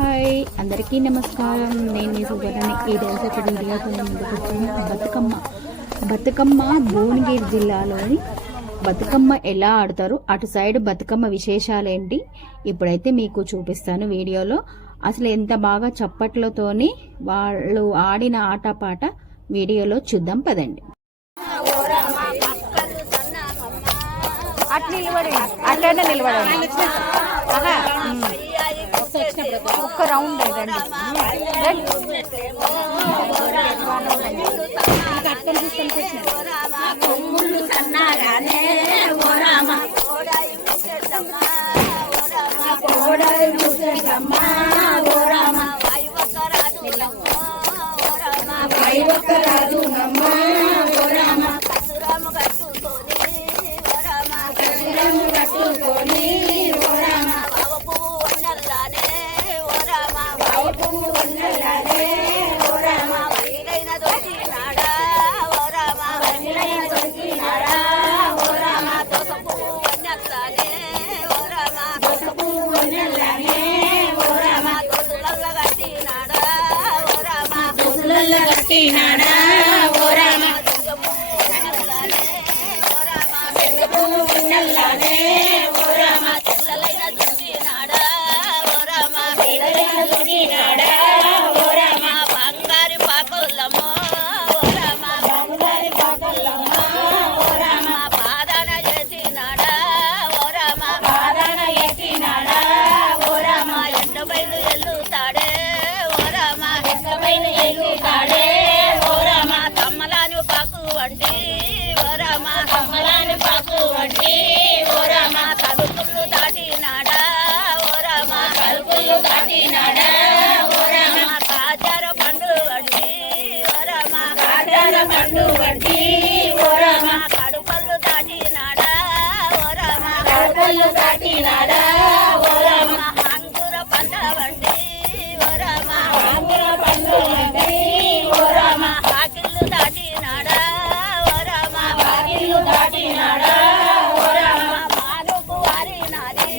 Hi అందరికీ నమస్కారం. నేను మీ సువర్ణని. ఈరోజు ఒక వీడియోతో ముందుకు వచ్చాను. బతుకమ్మ భువనగిరి జిల్లాలోని బతుకమ్మ ఎలా ఆడతారు, అటు సైడ్ బతుకమ్మ విశేషాలు ఏంటి ఇప్పుడైతే మీకు చూపిస్తాను వీడియోలో. అసలు ఎంత బాగా చప్పట్లతోని వాళ్ళు ఆడిన ఆటపాట వీడియోలో చూద్దాం పదండి. అట్లనే నిలబడండి. ఒక్క రౌండ్ గట్టినాడా ఓ రామ ఉన్నల్లానే ఓ రామ చెల్లలైన దుంగినాడా ఓ రామ వీరలైన దుంగినాడా ఓ రామ బంగారు పాకులమ్మో ఓ రామ బంగారు పాకులమ్మో ఓ రామ పాదాన చేసినాడా ఓ రామ పాదాన చేసినాడా ఓ రామ ఎండబైలు ఎల్లుతాడే ఓ రామ ఎండబైలు ఎల్లుతాడే కమలాని పాకు వంటి ఓ రామ కలుపులు దాటినాడా ఓ రామ కలుపులు దాటినాడా ఓ రామ కాజార పండు వంటి ఓ రామ కాజార పండు వంటి ఓ రామ కడుపళ్ళు దాటినాడా ఓ రామ కడుపళ్ళు దాటినాడా ఓ రామ అంకుర పంట వంటి ఓ రామ అంకుర పండు వంటి ఓ రామ ఆకిళ్ళు దాటినాడా దాటినాడా ఓ రామ మానుకు వారినాది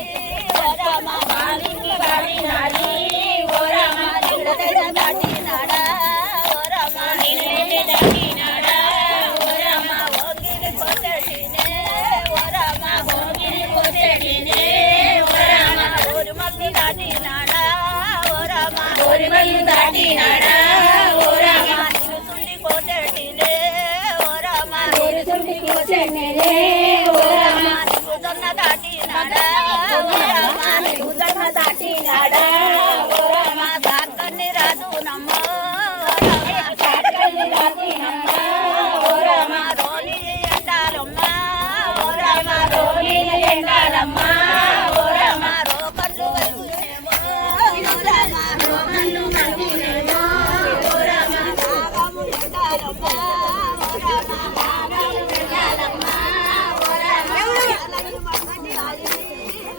ఓ రామ మాలికి వారినాది ఓ రామ నిలదైన దాటినాడా ఓ రామ నిలదైన దాటినాడా ఓ రామ ఓగిరి కొట్టేటినే ఓ రామ ఓగిరి కొట్టేటినే ఓ రామ ఊరుమల్లి దాటినాడా ఓ రామ ఊరుమల్లి దాటినాడా ఓ రామ నిలుసుండి కొట్టేటినే ఓ రామ నిలుసుండి కొట్టేటినే ఓ రామ నిలుదన్న దాటినాడా ఓ రామ నిలుదన్న దాటినాడా ఓ రామ సాకన్ని రాదునమ్మ సాకన్ని రాదునమ్మ ఓ రామ రోలి ఎండాలమ్మ ఓ రామ రోలి ఎండాలమ్మ ఓ రామ రోకళ్ళు వైగునేమో ఓ రామ రోకళ్ళు వైగునేమో ఓ రామ నాగము ఎండాలమ్మ ఓ రామ నాగము ఎండాలమ్మ ఓ రామ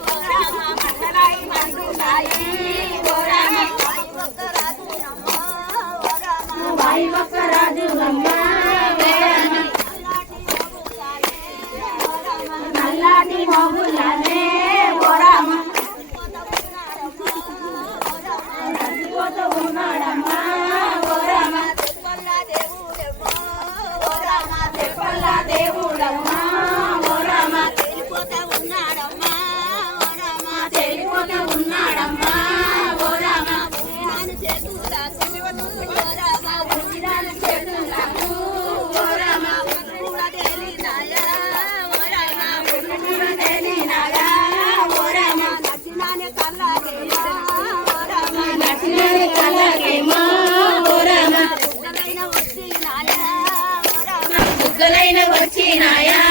ఓ రామ మండలాయి మండులాయి ఓ రామ వాయి ఒక్క రాజునమ్మ ఓ రామ నల్లాటి మోగులానే ఓ రామ నడిపోతూ ఉన్నాడమ్మా ఓ రామ తెప్పల్లా దేవుడమ్మా ఓ రామ తెలిపోతూ ఉన్నాడమ్మా ఓ రామ తెలిపోతూ ఉన్నాడమ్మా ఓ రామ పుణ్యాన్ని చేతులకు ఓ రామ పుణ్యాన్ని చేతులకు ఓ రామ కూడా తేలినాయా ఓ రామ కూడా తేలినాయా ఓ రామ నచ్చినానే కల్లాగేమా ఓ రామ నచ్చినానే కల్లాగేమా ఓ రామ బుగ్గలైన వచ్చినాయా ఓ రామ బుగ్గలైన వచ్చినాయా